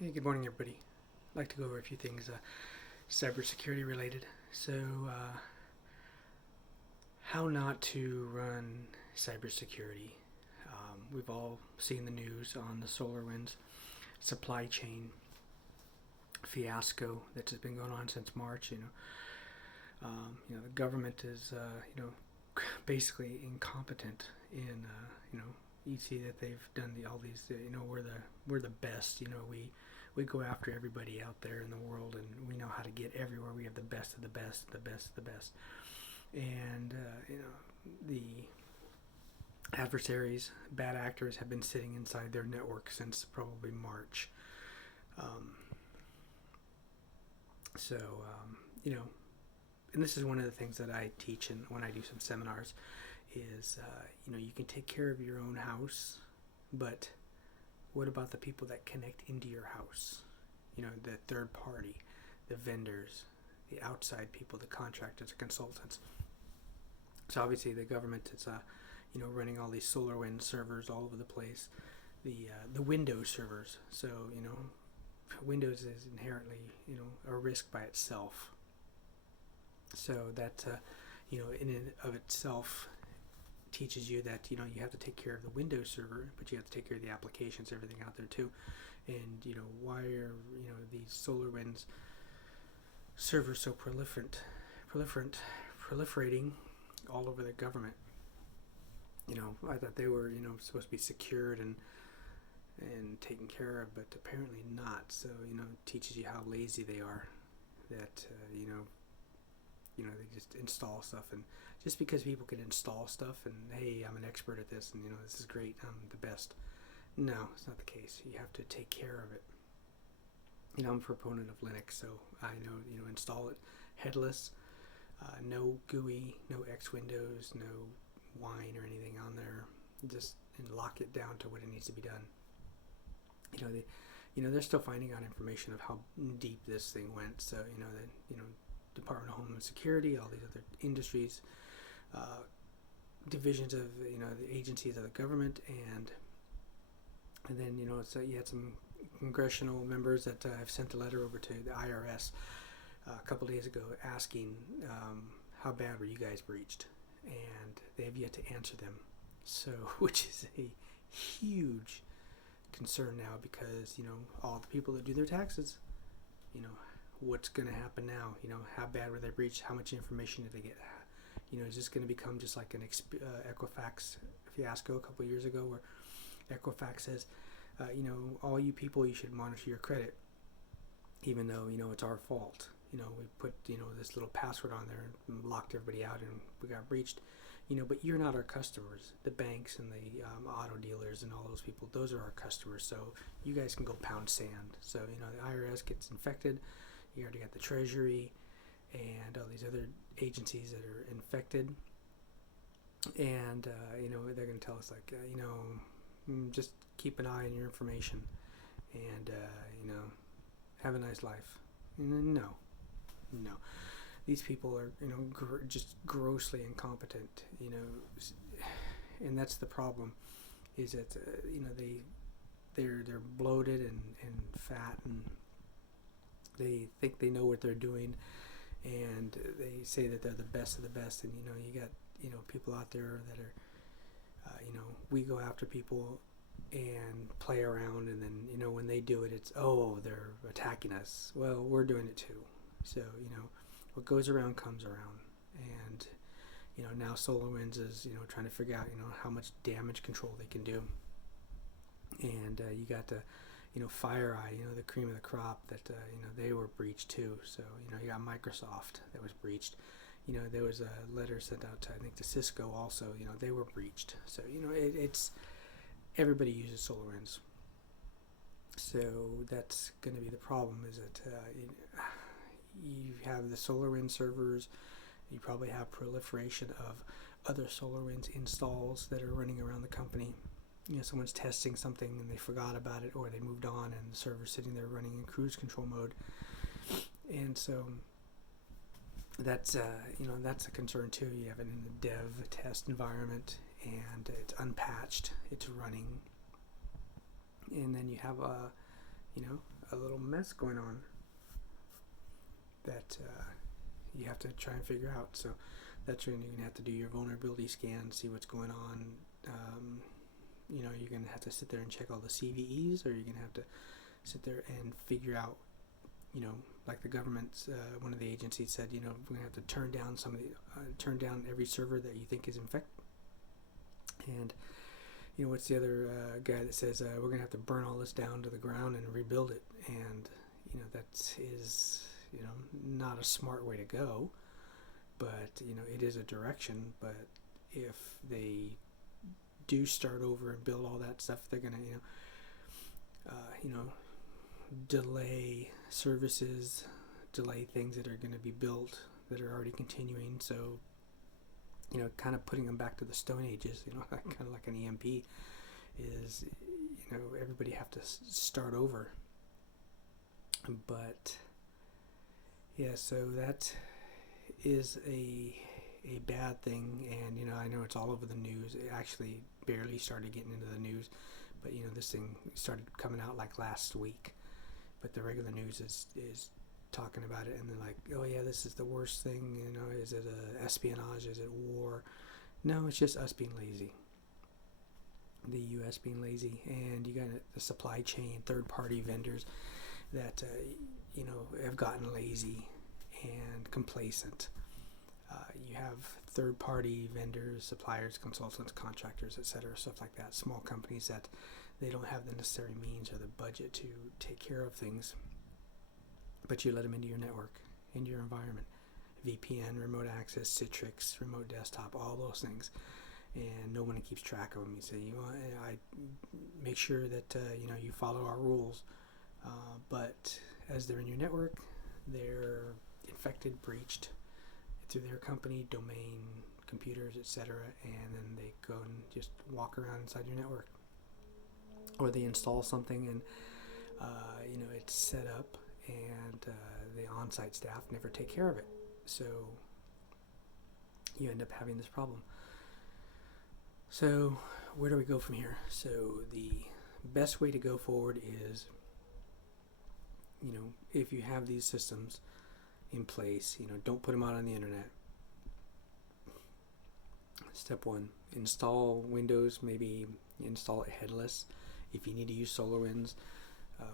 Hey, good morning, everybody. I'd like to go over a few things cybersecurity related. How not to run cybersecurity. We've all seen the news on the Solarwinds supply chain fiasco that has been going on since March. The government is, basically incompetent in, you see that they've done all these. We're the best. We go after everybody out there in the world, and we know how to get everywhere. We have the best of the best, the best of the best, and the adversaries, bad actors, have been sitting inside their network since probably March. Um, so, and this is one of the things that I teach, and when I do some seminars, is you can take care of your own house, but what about the people that connect into your house? The third party, the vendors, the outside people, the contractors, the consultants. So obviously the government is, running all these SolarWinds servers all over the place. The Windows servers. So Windows is inherently a risk by itself. So that in and of itself teaches you that you have to take care of the Windows server, but you have to take care of the applications, everything out there too. And why are these SolarWinds servers so proliferating all over the government? I thought they were supposed to be secured and taken care of, but apparently not. So it teaches you how lazy they are. That they just install stuff, and just because people can install stuff and hey, I'm an expert at this, and this is great, I'm the best. No, it's not the case. You have to take care of it. I'm a proponent of Linux, so I know install it headless, no GUI, no X Windows, no wine or anything on there. Just and lock it down to what it needs to be done. They're still finding out information of how deep this thing went. So Department of Homeland Security, all these other industries, divisions of the agencies of the government, and then you had some congressional members that have sent a letter over to the IRS a couple days ago asking how bad were you guys breached, and they have yet to answer them. So which is a huge concern now, because all the people that do their taxes, what's going to happen now? How bad were they breached? How much information did they get? Is this going to become just like an Equifax fiasco a couple of years ago, where Equifax says, all you people, you should monitor your credit, even though it's our fault. We put this little password on there and locked everybody out, and we got breached. But you're not our customers. The banks and the auto dealers and all those people, those are our customers. So you guys can go pound sand. So the IRS gets infected. You already got the Treasury and all these other agencies that are infected, and they're going to tell us just keep an eye on your information, and have a nice life. No. These people are just grossly incompetent. And that's the problem. Is that they're bloated and fat, and they think they know what they're doing, and they say that they're the best of the best. And you got people out there that are we go after people and play around, and then when they do it, it's they're attacking us. Well, we're doing it too. So what goes around comes around, and now SolarWinds is trying to figure out how much damage control they can do, and you got the FireEye, the cream of the crop, that they were breached too. So you got Microsoft that was breached. There was a letter sent out to, I think, to Cisco also. They were breached. So it's everybody uses SolarWinds. So that's going to be the problem. Is that you have the SolarWinds servers. You probably have proliferation of other SolarWinds installs that are running around the company. Someone's testing something and they forgot about it, or they moved on, and the server's sitting there running in cruise control mode. And so that's that's a concern too. You have it in the dev test environment, and it's unpatched, it's running, and then you have a little mess going on that you have to try and figure out. So that's when you're going to have to do your vulnerability scan, see what's going on. You're going to have to sit there and check all the CVEs, or you're going to have to sit there and figure out, like the government's, one of the agencies said, we're going to have to turn down turn down every server that you think is infected. And, what's the other guy that says, we're going to have to burn all this down to the ground and rebuild it. And, that is, not a smart way to go. But, it is a direction. But if they do start over and build all that stuff, they're going to, delay services, delay things that are going to be built that are already continuing. So, kind of putting them back to the Stone Ages, kind of like an EMP is, everybody have to start over. But, yeah, so that is a bad thing. And, I know it's all over the news. It actually barely started getting into the news. But, this thing started coming out like last week. But the regular news is talking about it, and they're like, oh yeah, this is the worst thing, is it espionage, is it war? No, it's just us being lazy, the US being lazy. And you got the supply chain, third-party vendors that have gotten lazy and complacent. You have third-party vendors, suppliers, consultants, contractors, etc., stuff like that, small companies that they don't have the necessary means or the budget to take care of things, but you let them into your network, into your environment. VPN, remote access, Citrix, remote desktop, all those things, and no one keeps track of them. You say, I make sure that you follow our rules, but as they're in your network, they're infected, breached through their company, domain, computers, etc., and then they go and just walk around inside your network. Or they install something and it's set up, and the on-site staff never take care of it. So you end up having this problem. So where do we go from here? So the best way to go forward is, if you have these systems in place, don't put them out on the internet. Step one, install Windows, maybe install it headless. If you need to use Solarwinds,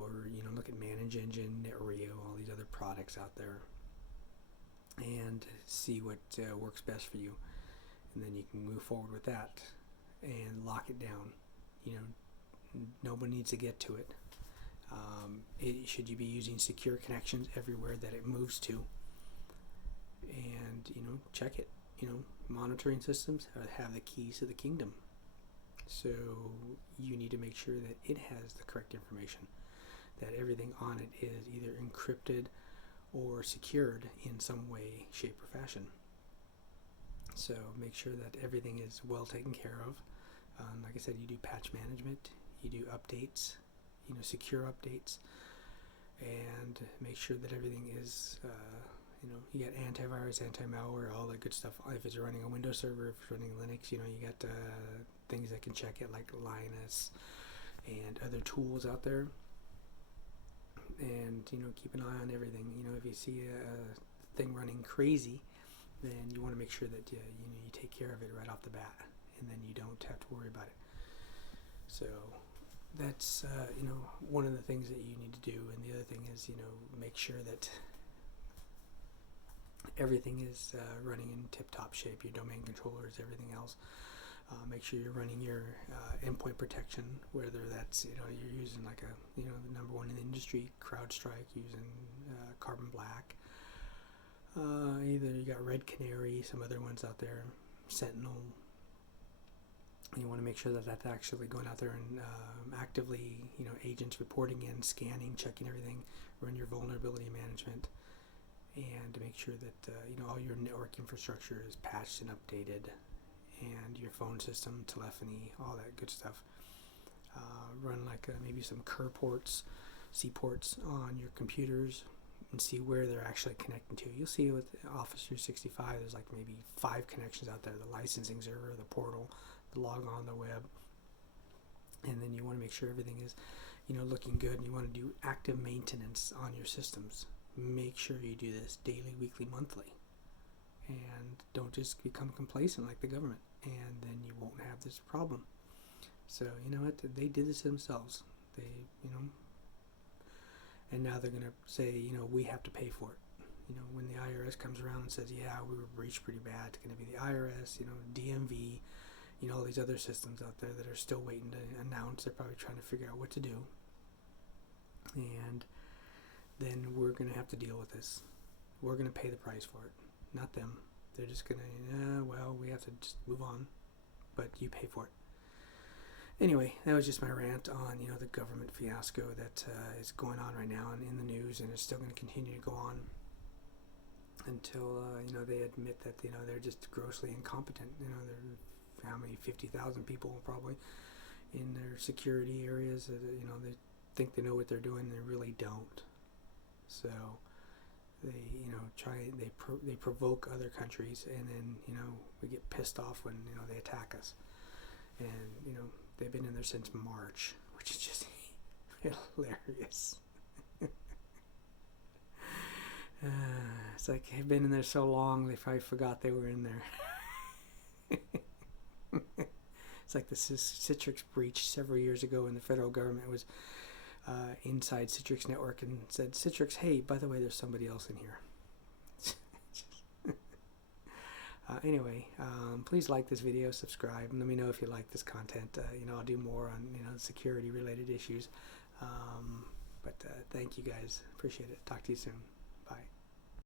or look at Manage Engine, NetRio, all these other products out there, and see what works best for you, and then you can move forward with that and lock it down. Nobody needs to get to it. Should you be using secure connections everywhere that it moves to, and check it. Monitoring systems have the keys to the kingdom. So you need to make sure that it has the correct information, that everything on it is either encrypted or secured in some way, shape, or fashion. So make sure that everything is well taken care of. Like I said, you do patch management, you do updates, secure updates, and make sure that everything is you got antivirus, anti-malware, all that good stuff. If it's running a Windows server, if it's running Linux, you got things that can check it, like Linus and other tools out there. And keep an eye on everything. If you see a thing running crazy, then you want to make sure that you take care of it right off the bat, and then you don't have to worry about it. So that's one of the things that you need to do. And the other thing is make sure that everything is running in tip-top shape, your domain controllers, everything else. Make sure you're running your endpoint protection, whether that's you're using like the number one in the industry, CrowdStrike, using Carbon Black. Either you got Red Canary, some other ones out there, Sentinel. You want to make sure that that's actually going out there and actively, agents reporting in, scanning, checking everything. Run your vulnerability management, and to make sure that all your network infrastructure is patched and updated, and your phone system, telephony, all that good stuff. Run like maybe some Cur ports, C ports on your computers, and see where they're actually connecting to. You'll see with Office 365, there's like maybe 5 connections out there: the licensing server, the portal, the log on the web. And then you want to make sure everything is looking good, and you want to do active maintenance on your systems, make sure you do this daily, weekly, monthly, and don't just become complacent like the government, and then you won't have this problem. So you know what, they did this themselves. They, and now they're going to say, we have to pay for it. When the IRS comes around and says, yeah, we were breached pretty bad, it's going to be the IRS, DMV, all these other systems out there that are still waiting to announce. They're probably trying to figure out what to do. And then we're going to have to deal with this. We're going to pay the price for it, not them. They're just going to, well, we have to just move on, but you pay for it. Anyway, that was just my rant on, the government fiasco that is going on right now and in the news, and it's still going to continue to go on until, they admit that, they're just grossly incompetent. They're, how many, 50,000 people probably in their security areas, they think they know what they're doing, and they really don't. So they, they provoke other countries, and then, we get pissed off when, they attack us. And, they've been in there since March, which is just hilarious. It's like they've been in there so long, they probably forgot they were in there. It's like the Citrix breach several years ago, when the federal government was inside Citrix network and said, Citrix, hey, by the way, there's somebody else in here. Anyway, please like this video, subscribe, and let me know if you like this content. I'll do more on security related issues. But thank you guys, appreciate it. Talk to you soon.